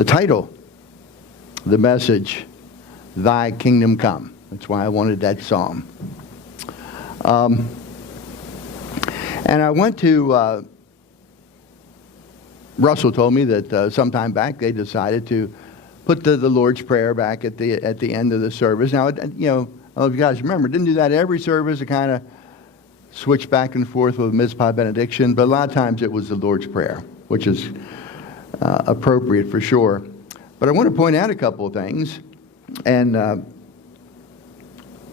The title, the message, Thy Kingdom Come. That's why I wanted that psalm. And I went to, Russell told me that sometime back they decided to put the Lord's Prayer back at the end of the service. Now, you know, I don't know if you guys remember, didn't do that every service. It kind of switched back and forth with Mizpah benediction, but a lot of times it was the Lord's Prayer, which is appropriate for sure. But I want to point out a couple of things, and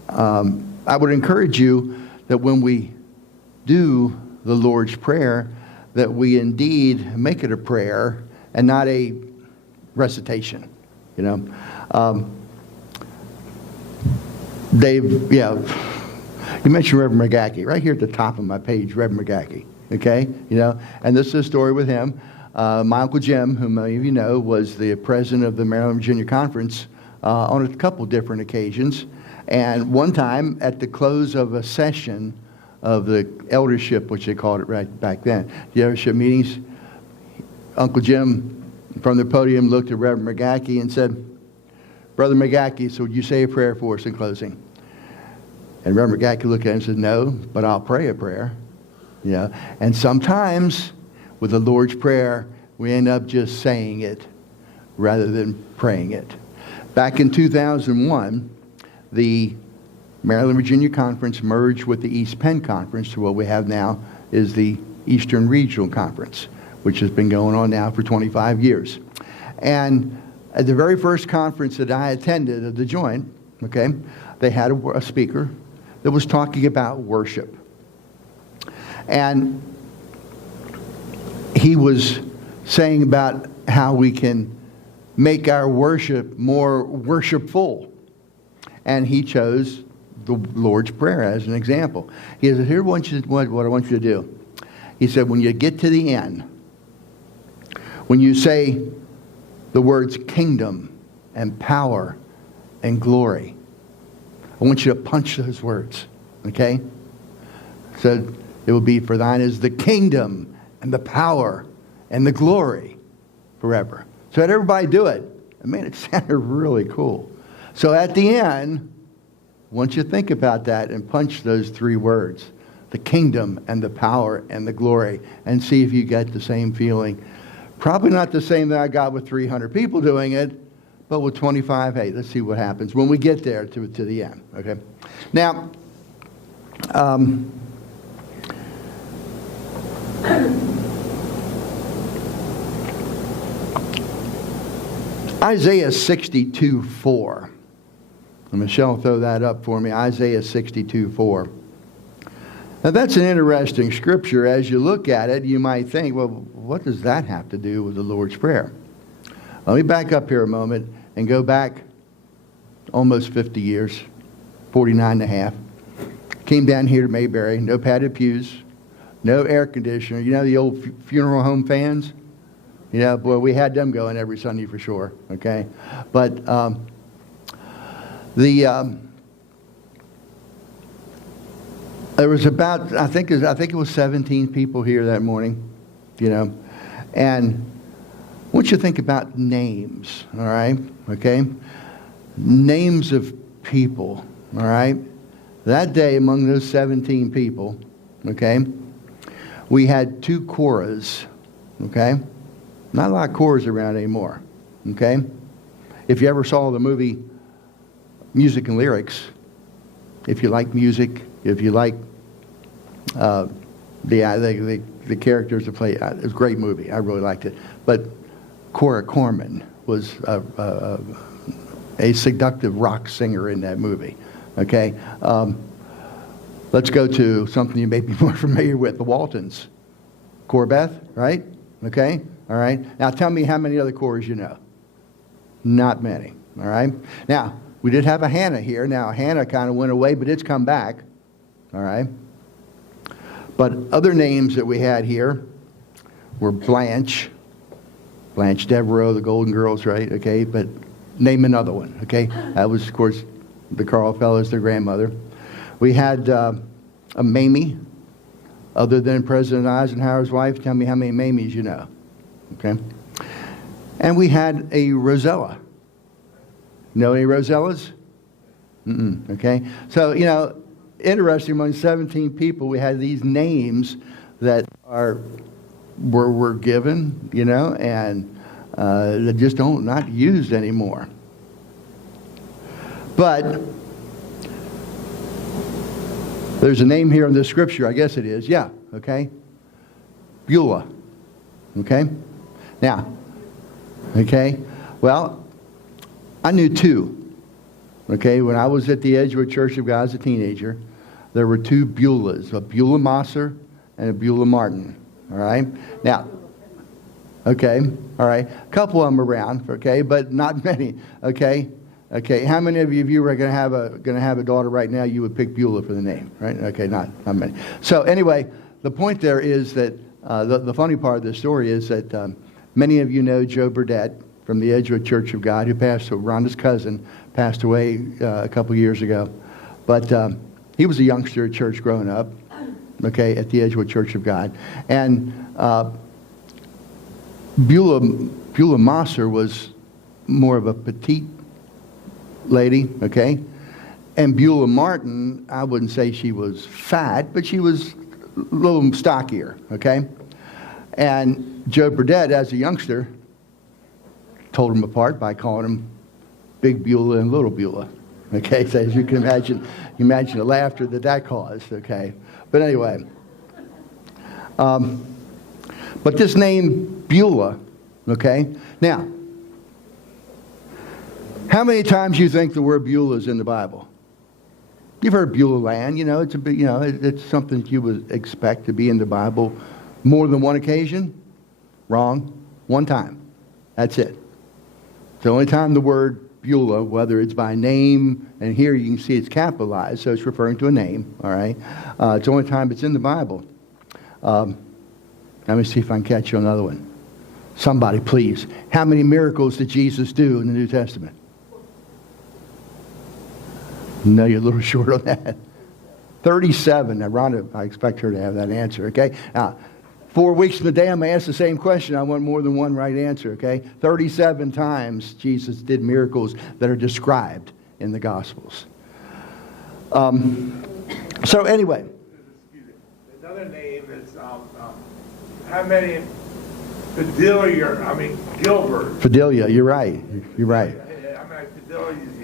I would encourage you that when we do the Lord's Prayer, that we indeed make it a prayer and not a recitation. You know, Dave, yeah, you mentioned Reverend McGackey right here at the top of my page, Reverend McGackey. Okay, you know, and this is a story with him. My Uncle Jim, whom many of you know, was the president of the Maryland Virginia Conference on a couple different occasions. And one time, at the close of a session of the eldership, which they called it right back then, the eldership meetings, Uncle Jim from the podium looked at Reverend McGackey and said, "Brother McGackey, so would you say a prayer for us in closing?" And Reverend McGackey looked at him and said, "No, but I'll pray a prayer." You know, and sometimes with the Lord's Prayer, we end up just saying it rather than praying it. Back in 2001, the Maryland Virginia Conference merged with the East Penn Conference to what we have now is the Eastern Regional Conference, which has been going on now for 25 years. And at the very first conference that I attended of the joint, okay, they had a speaker that was talking about worship. And he was saying about how we can make our worship more worshipful. And he chose the Lord's Prayer as an example. He said, "Here, what I want you to do." He said, when you get to the end, when you say the words kingdom and power and glory, I want you to punch those words, okay? So it will be, "For thine is the kingdom and the power and the glory forever." So had everybody do it. I mean, it sounded really cool. So at the end, once you think about that and punch those three words, the kingdom and the power and the glory, and see if you get the same feeling. Probably not the same that I got with 300 people doing it, but with 25, hey, let's see what happens when we get there to the end, okay? Now, Isaiah 62:4. And Michelle, throw that up for me. Isaiah 62:4. Now that's an interesting scripture. As you look at it, you might think, well, what does that have to do with the Lord's Prayer? Let me back up here a moment and go back almost 50 years, 49 and a half. Came down here to Mayberry, no padded pews, no air conditioner. You know the old funeral home fans? You know, boy, we had them going every Sunday for sure, okay? But there was about, I think it was 17 people here that morning, you know. And I want you to think about names, all right? Okay? Names of people, all right? That day among those 17 people, okay, we had 2 Korahs, okay? Not a lot of Korahs around anymore, okay? If you ever saw the movie Music and Lyrics, if you like music, if you like the characters that play, it was a great movie. I really liked it. But Korah Corman was a seductive rock singer in that movie. Okay, let's go to something you may be more familiar with: the Waltons. Corbeth, right? Okay, all right. Now tell me how many other Korahs you know. Not many. All right. Now we did have a Hannah here. Now Hannah kind of went away, but it's come back. All right. But other names that we had here were Blanche Devereaux, the Golden Girls, right? Okay, but name another one. Okay, that was, of course, the Carl fellows, their grandmother. We had a Mamie, other than President Eisenhower's wife. Tell me how many Mamies you know. Okay. And we had a Rosella. Know any Rosellas? Okay. So, interesting, among 17 people, we had these names that were given, and that just not used anymore. But there's a name here in the scripture, I guess it is. Yeah, okay. Beulah. Okay? Now, okay, well, I knew two. Okay, when I was at the Edgewood Church of God as a teenager, there were two Beulahs, a Beulah Mosser and a Beulah Martin. All right? Now, okay, all right. A couple of them around, okay, but not many, okay? Okay, how many of you were going to have a daughter right now, you would pick Beulah for the name, right? Okay, not many. So anyway, the point there is that the funny part of the story is that many of you know Joe Burdett from the Edgewood Church of God, who passed, Rhonda's cousin, passed away a couple years ago. But he was a youngster at church growing up, okay, at the Edgewood Church of God. And Beulah Mosser was more of a petite lady, okay? And Beulah Martin, I wouldn't say she was fat, but she was a little stockier, okay? And Joe Burdett, as a youngster, told them apart by calling them Big Beulah and Little Beulah. Okay, so as you can imagine the laughter that caused, okay? But anyway, but this name Beulah, okay? Now, how many times do you think the word Beulah is in the Bible? You've heard Beulah land, it's a big, it's something that you would expect to be in the Bible more than one occasion. Wrong. One time. That's it. It's the only time the word Beulah, whether it's by name, and here you can see it's capitalized, so it's referring to a name, all right? It's the only time it's in the Bible. Let me see if I can catch you on another one. Somebody, please. How many miracles did Jesus do in the New Testament? No, you're a little short on that. 37. Now, Rhonda, I expect her to have that answer, okay? 4 weeks from the day, I'm going to ask the same question. I want more than one right answer, okay? 37 times Jesus did miracles that are described in the Gospels. So anyway. Another name is, how many, Gilbert. Fidelia, you're right. You're right.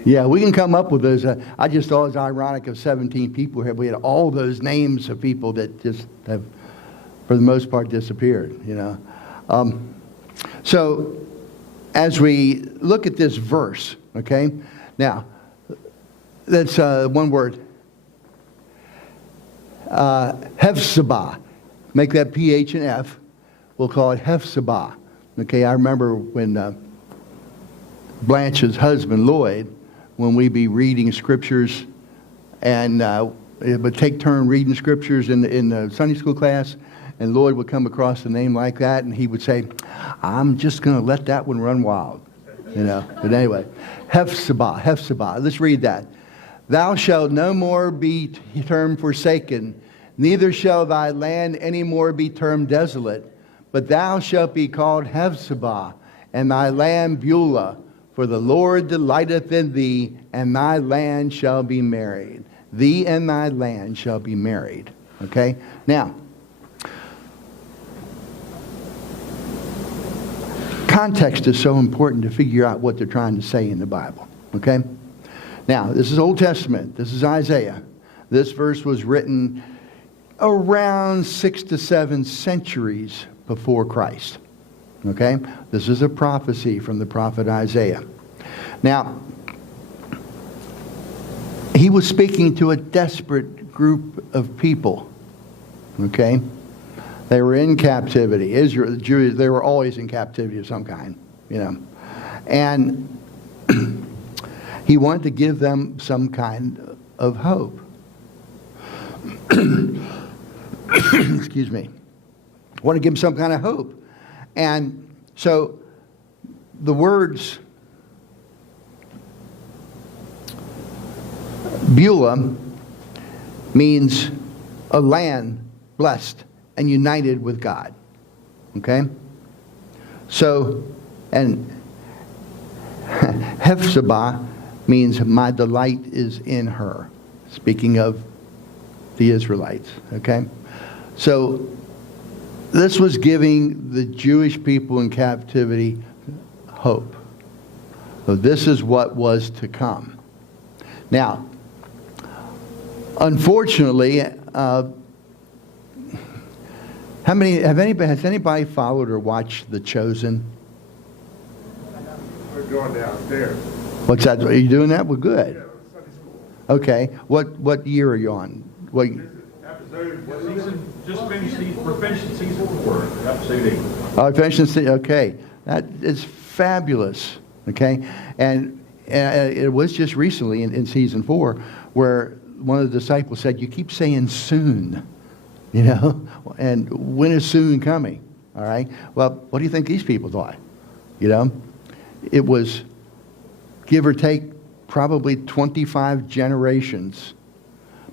Yeah, we can come up with those. I just thought it was ironic of 17 people here. We had all those names of people that just have, for the most part, disappeared, So, as we look at this verse, okay? Now, that's one word. Hephzibah. Make that P-H and F. We'll call it Hephzibah. Okay, I remember when Blanche's husband, Lloyd, when we'd be reading scriptures, and it would take turn reading scriptures in the Sunday school class, and Lloyd would come across a name like that, and he would say, I'm just going to let that one run wild. But anyway, Hephzibah. Let's read that. Thou shalt no more be termed forsaken, neither shall thy land any more be termed desolate, but thou shalt be called Hephzibah, and thy land Beulah, for the Lord delighteth in thee, and thy land shall be married. Thee and thy land shall be married. Okay? Now, context is so important to figure out what they're trying to say in the Bible. Okay? Now, this is Old Testament. This is Isaiah. This verse was written around 6 to 7 centuries before Christ. Okay? This is a prophecy from the prophet Isaiah. Now, he was speaking to a desperate group of people. Okay? They were in captivity. Israel, the Jews, they were always in captivity of some kind, And he wanted to give them some kind of hope. Excuse me. Want to give them some kind of hope. And so the words Beulah means a land blessed and united with God. Okay? So, And Hephzibah means my delight is in her. Speaking of the Israelites, okay? So this was giving the Jewish people in captivity hope. So this is what was to come. Now, unfortunately, has anybody followed or watched The Chosen? We're going downstairs. What's that? Are you doing that? Well, good. Yeah, Sunday school. Okay. What year are you on? What? Just finished we're finishing season 4, episode 8. Oh, okay. That is fabulous. Okay. And it was just recently in season 4 where one of the disciples said, "You keep saying soon, and when is soon coming?" All right. Well, what do you think these people thought? It was, give or take, probably 25 generations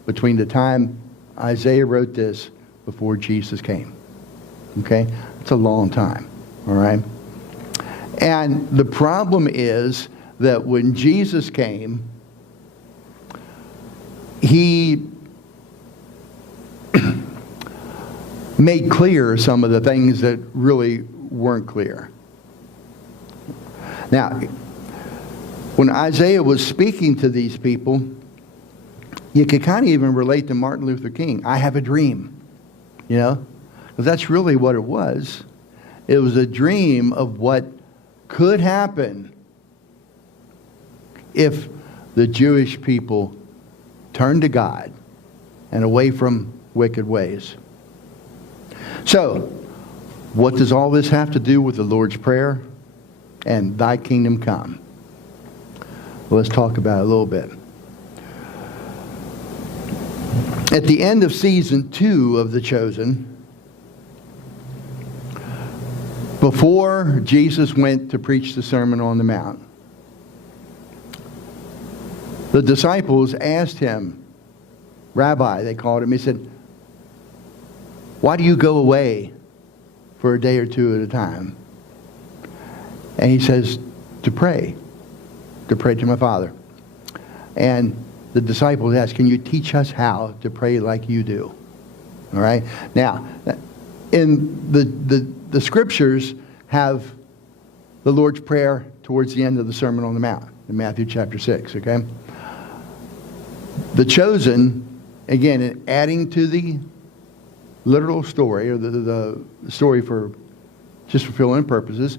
between the time Isaiah wrote this before Jesus came. Okay? It's a long time. All right? And the problem is that when Jesus came, he made clear some of the things that really weren't clear. Now, when Isaiah was speaking to these people, you could kind of even relate to Martin Luther King. I have a dream, because that's really what it was. It was a dream of what could happen if the Jewish people turned to God and away from wicked ways. So, what does all this have to do with the Lord's Prayer and Thy Kingdom Come? Well, let's talk about it a little bit. At the end of season 2 of The Chosen, before Jesus went to preach the Sermon on the Mount, the disciples asked him, Rabbi, they called him, he said, "Why do you go away for a day or two at a time?" And he says, to pray to my Father. And the disciples asked, "Can you teach us how to pray like you do?" All right. Now, in the scriptures have the Lord's Prayer towards the end of the Sermon on the Mount in Matthew chapter 6. Okay. The Chosen, again, adding to the literal story, or the story for just fulfilling purposes,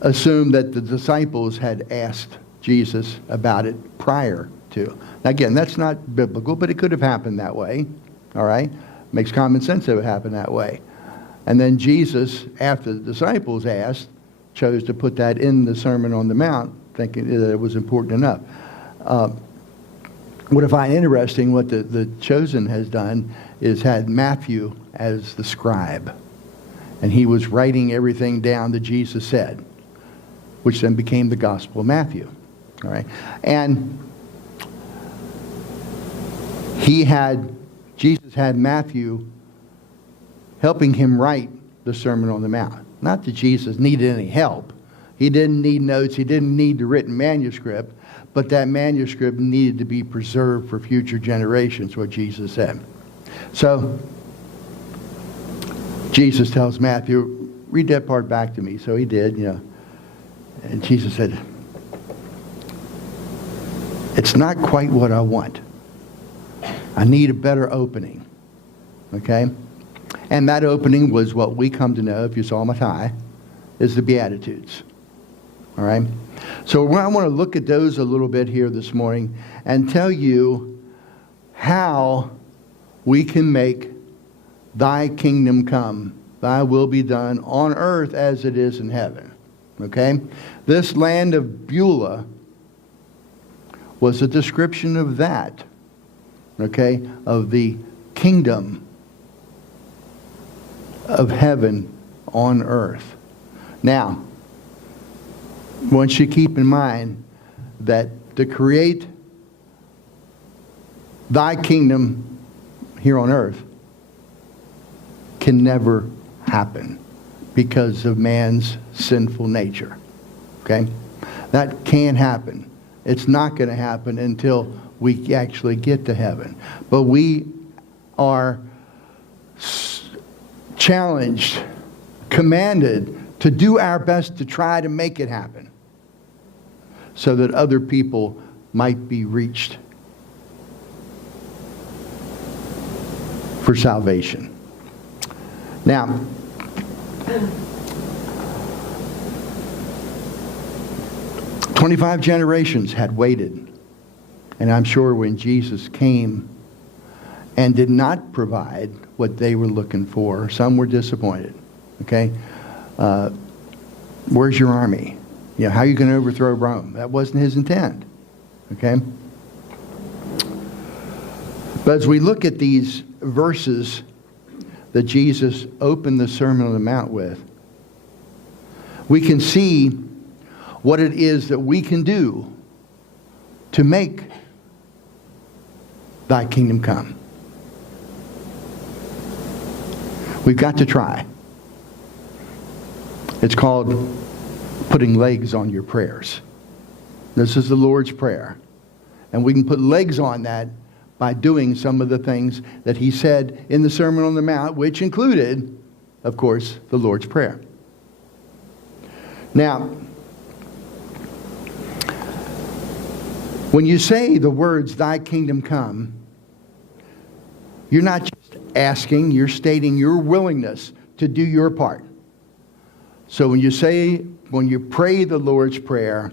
assumed that the disciples had asked Jesus about it prior to. Now, again, that's not biblical, but it could have happened that way. All right? Makes common sense that it would happen that way. And then Jesus, after the disciples asked, chose to put that in the Sermon on the Mount, thinking that it was important enough. What I find interesting, what the Chosen has done is had Matthew as the scribe. And he was writing everything down that Jesus said, which then became the Gospel of Matthew. All right? And Jesus had Matthew helping him write the Sermon on the Mount. Not that Jesus needed any help. He didn't need notes. He didn't need the written manuscript. But that manuscript needed to be preserved for future generations, what Jesus said. So, Jesus tells Matthew, read that part back to me. So he did, And Jesus said, "It's not quite what I want. I need a better opening." Okay? And that opening was what we come to know, if you saw my tie, is the Beatitudes. All right? So I want to look at those a little bit here this morning and tell you how we can make Thy kingdom come, Thy will be done on earth as it is in heaven. Okay? This land of Beulah was a description of that. Okay? Of the kingdom of heaven on earth. Now, I want you to keep in mind that to create Thy kingdom here on earth can never happen. because of man's sinful nature. Okay? That can happen. It's not going to happen until we actually get to heaven. But we are challenged, commanded to do our best to try to make it happen so that other people might be reached for salvation. Now, "25 generations had waited." And I'm sure when Jesus came and did not provide what they were looking for, some were disappointed. Okay? Where's your army? You know, how are you going to overthrow Rome? That wasn't his intent. Okay? But as we look at these verses that Jesus opened the Sermon on the Mount with, we can see what it is that we can do to make thy kingdom come. We've got to try. It's called putting legs on your prayers. This is the Lord's Prayer. And we can put legs on that by doing some of the things that he said in the Sermon on the Mount, which included, of course, the Lord's Prayer. Now, when you say the words, "Thy kingdom come," you're not just asking, you're stating your willingness to do your part. So when you pray the Lord's Prayer,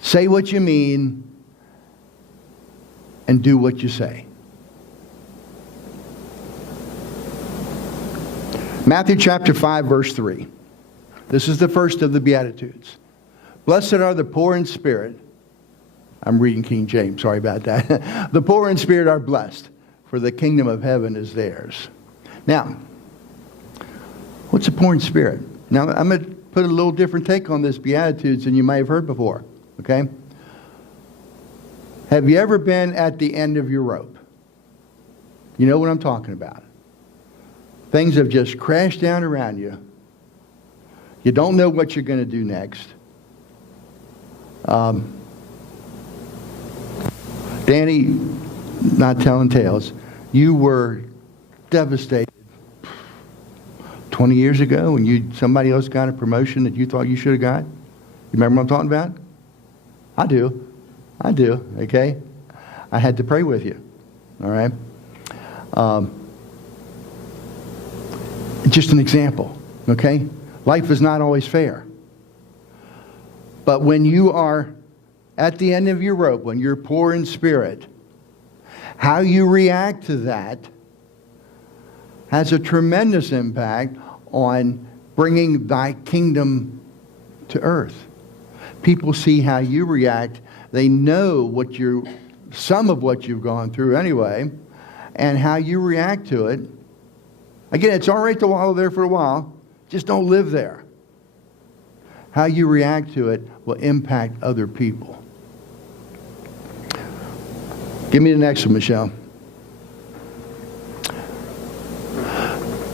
say what you mean and do what you say. Matthew chapter 5, verse 3. This is the first of the Beatitudes. "Blessed are the poor in spirit." I'm reading King James, sorry about that. "The poor in spirit are blessed, for the kingdom of heaven is theirs." Now, what's the poor in spirit? Now, I'm going to put a little different take on this Beatitudes than you might have heard before. Okay? Have you ever been at the end of your rope? You know what I'm talking about. Things have just crashed down around you. You don't know what you're going to do next. Danny, not telling tales, you were devastated 20 years ago when somebody else got a promotion that you thought you should have got. You remember what I'm talking about? I do, okay? I had to pray with you, all right? Just an example, okay? Life is not always fair. But when you are at the end of your rope, when you're poor in spirit, how you react to that has a tremendous impact on bringing thy kingdom to earth. People see how you react. They know some of what you've gone through anyway, and how you react to it. Again, it's all right to wallow there for a while. Just don't live there. How you react to it will impact other people. Give me the next one, Michelle.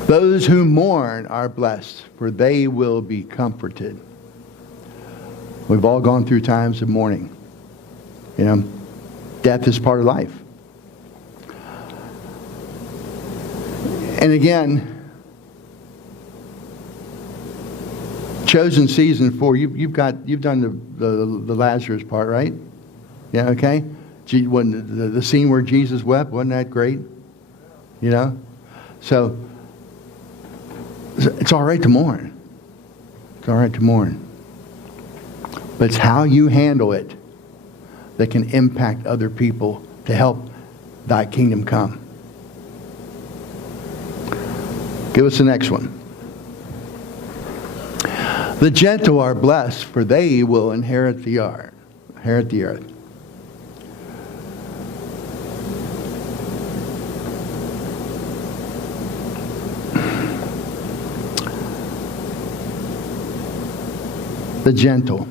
"Those who mourn are blessed, for they will be comforted." We've all gone through times of mourning. You know, death is part of life. And again, chosen season 4. You've done the Lazarus part, right? Yeah. Okay. When the scene where Jesus wept, wasn't that great? You know, so it's all right to mourn. It's all right to mourn, but it's how you handle it that can impact other people to help thy kingdom come. Give us the next one. "The gentle are blessed, for they will inherit the earth." The gentle.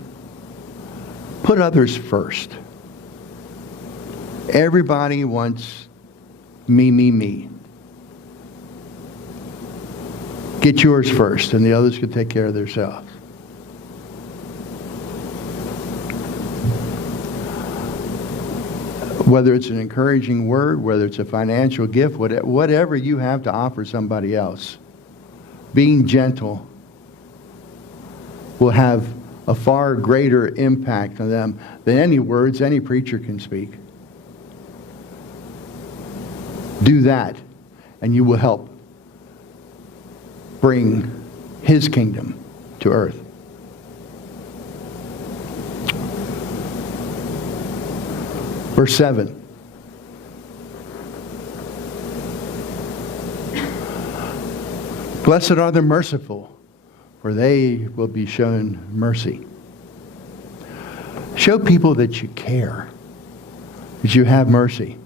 Put others first. Everybody wants me. Get yours first, and the others can take care of themselves. Whether it's an encouraging word, whether it's a financial gift, whatever you have to offer somebody else, being gentle will have a far greater impact on them than any words any preacher can speak. Do that, and you will help bring His kingdom to earth. Verse 7. Blessed are the merciful, for they will be shown mercy. Show people that you care, that you have mercy.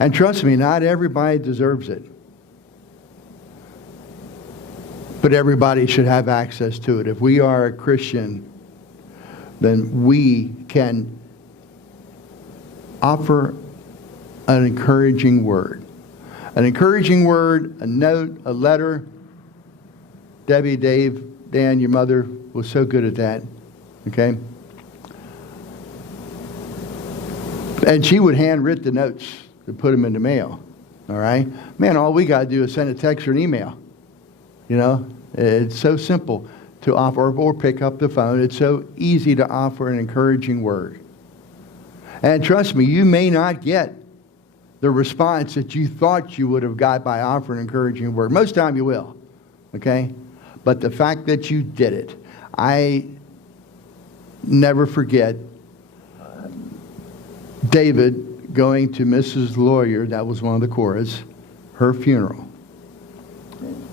And trust me, not everybody deserves it. But everybody should have access to it. If we are a Christian, then we can offer an encouraging word. An encouraging word, a note, a letter. Debbie, Dave, Dan, your mother was so good at that. Okay? And she would handwrite the notes to put them in the mail. All right? Man, all we got to do is send a text or an email. You know? It's so simple to offer or pick up the phone. It's so easy to offer an encouraging word. And trust me, you may not get the response that you thought you would have got by offering an encouraging word. Most time you will. Okay? But the fact that you did it, I never forget David going to Mrs. Lawyer, that was one of the chorus, her funeral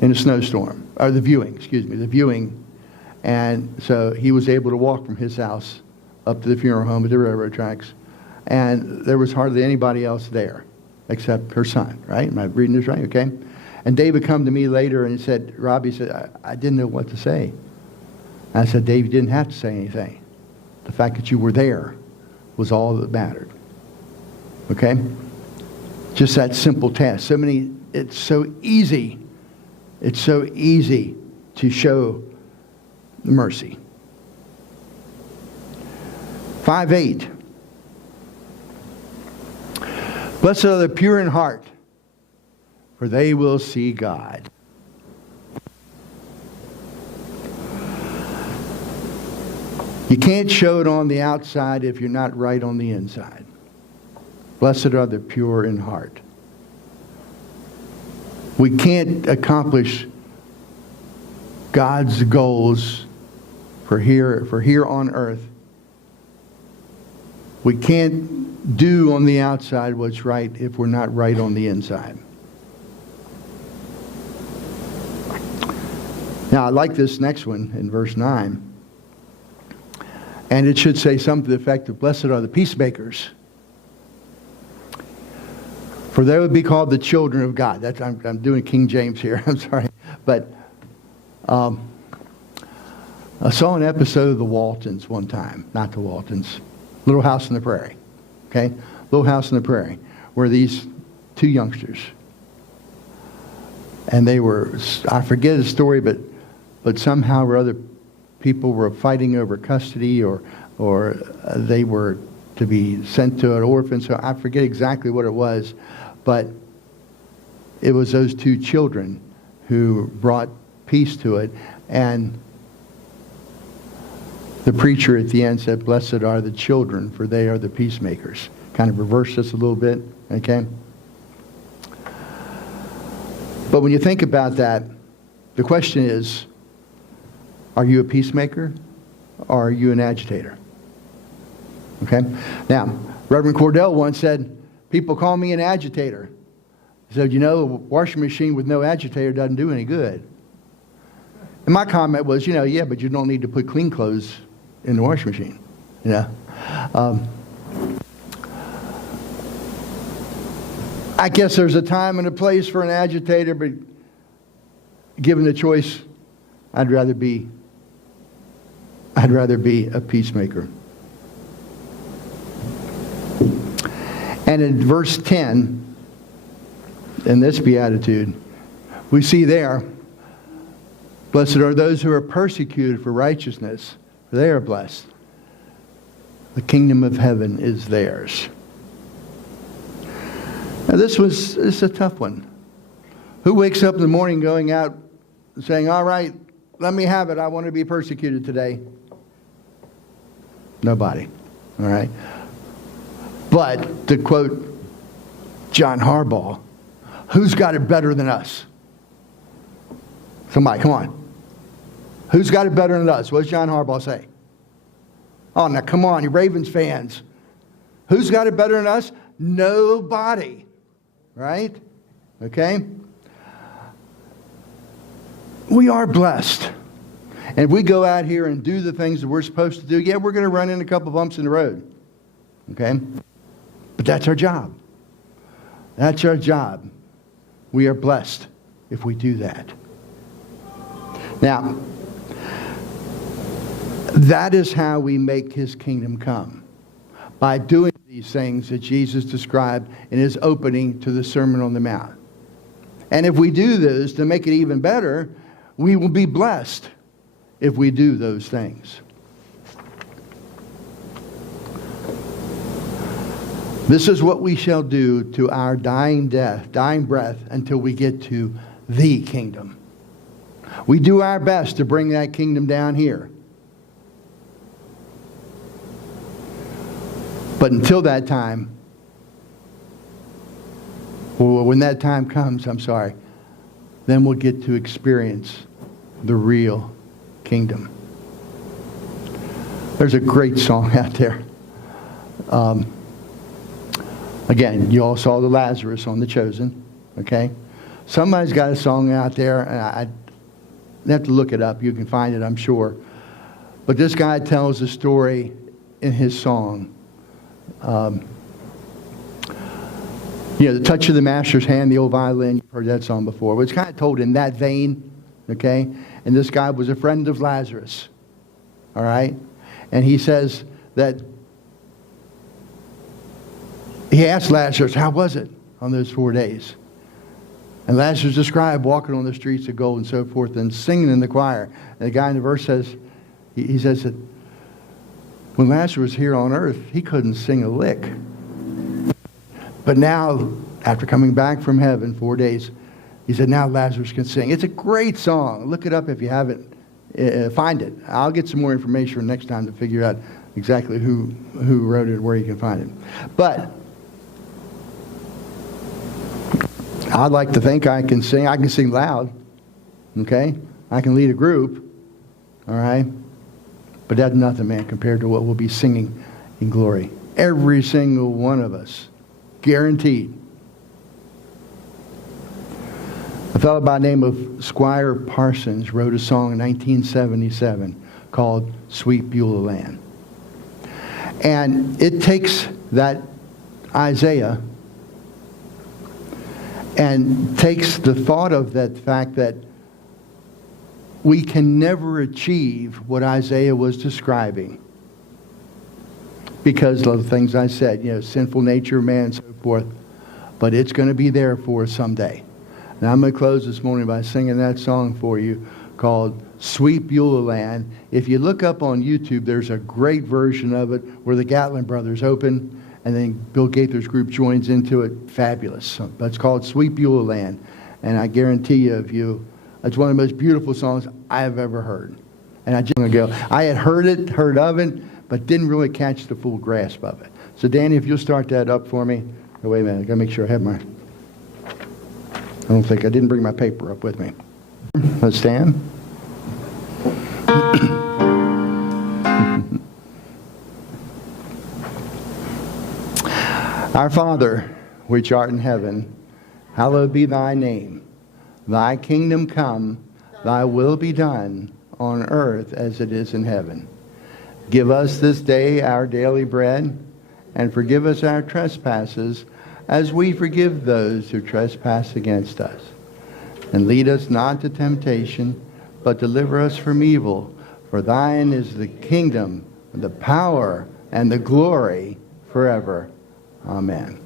in a snowstorm, or the viewing. And so he was able to walk from his house up to the funeral home at the railroad tracks. And there was hardly anybody else there except her son, right? Am I reading this right? Okay. And David come to me later and he said, Robbie said, I didn't know what to say. And I said, Dave, you didn't have to say anything. The fact that you were there was all that mattered. Okay? Just that simple task. It's so easy. It's so easy to show mercy. 5:8. Blessed are the pure in heart, for they will see God. You can't show it on the outside if you're not right on the inside. Blessed are the pure in heart. We can't accomplish God's goals for here on earth. We can't do on the outside what's right if we're not right on the inside. Now, I like this next one in verse 9. And it should say something to the effect of, blessed are the peacemakers, for they would be called the children of God. I'm doing King James here. I'm sorry. But I saw an episode of The Waltons one time. Not The Waltons. Little House on the Prairie. Okay? Little House on the Prairie. Where these two youngsters. And they were, I forget the story, but somehow or other people were fighting over custody or they were to be sent to an orphan. So I forget exactly what it was. But it was those two children who brought peace to it. And the preacher at the end said, blessed are the children, for they are the peacemakers. Kind of reverse this a little bit, okay? But when you think about that, the question is, are you a peacemaker or are you an agitator? Okay? Now, Reverend Cordell once said, people call me an agitator. He said, you know, a washing machine with no agitator doesn't do any good. And my comment was, yeah, but you don't need to put clean clothes in the washing machine. I guess there's a time and a place for an agitator, but given the choice, I'd rather be a peacemaker. And in verse 10, in this beatitude, we see there, Blessed are those who are persecuted for righteousness, for they are blessed. The kingdom of heaven is theirs. Now this is a tough one. Who wakes up in the morning going out and saying, all right, let me have it. I want to be persecuted today. Nobody. All right. But to quote John Harbaugh, who's got it better than us? Somebody, come on. Who's got it better than us? What does John Harbaugh say? Oh, now come on, you Ravens fans. Who's got it better than us? Nobody. Right? Okay? We are blessed. And if we go out here and do the things that we're supposed to do, yeah, we're going to run into a couple bumps in the road. Okay? But that's our job. That's our job. We are blessed if we do that. Now, that is how we make His kingdom come. By doing these things that Jesus described in His opening to the Sermon on the Mount. And if we do those, to make it even better, we will be blessed if we do those things. This is what we shall do to our dying breath until we get to the kingdom. We do our best to bring that kingdom down here. But until that time, or when that time comes, then we'll get to experience the real kingdom. There's a great song out there. Again, you all saw the Lazarus on The Chosen, okay? Somebody's got a song out there, and I have to look it up. You can find it, I'm sure. But this guy tells a story in his song. The touch of the master's hand, the old violin. You've heard that song before. But it's kind of told in that vein, okay? And this guy was a friend of Lazarus, all right? And he says that he asked Lazarus, how was it on those 4 days? And Lazarus described walking on the streets of gold and so forth and singing in the choir. And the guy in the verse says, he says that when Lazarus was here on earth, he couldn't sing a lick. But now, after coming back from heaven 4 days, he said, now Lazarus can sing. It's a great song. Look it up if you haven't. Find it. I'll get some more information next time to figure out exactly who wrote it, where you can find it. But I'd like to think I can sing. I can sing loud. Okay? I can lead a group. All right? But that's nothing, man, compared to what we'll be singing in glory. Every single one of us. Guaranteed. A fellow by the name of Squire Parsons wrote a song in 1977 called Sweet Beulah Land. And it takes that Isaiah and takes the thought of that fact that we can never achieve what Isaiah was describing because of the things I said, sinful nature, man, and so forth. But it's going to be there for us someday. Now I'm going to close this morning by singing that song for you called Sweet Beulah Land. If you look up on YouTube, there's a great version of it where the Gatlin brothers open and then Bill Gaither's group joins into it. Fabulous. But it's called Sweet Beulah Land. And I guarantee you, it's one of the most beautiful songs I have ever heard. And I had heard of it, but didn't really catch the full grasp of it. So Danny, if you'll start that up for me. Oh, wait a minute, I gotta make sure I have I didn't bring my paper up with me. Let's stand. Our Father, which art in heaven, hallowed be thy name. Thy kingdom come, thy will be done on earth as it is in heaven. Give us this day our daily bread, and forgive us our trespasses, as we forgive those who trespass against us. And lead us not to temptation, but deliver us from evil. For thine is the kingdom, the power, and the glory forever. Amen.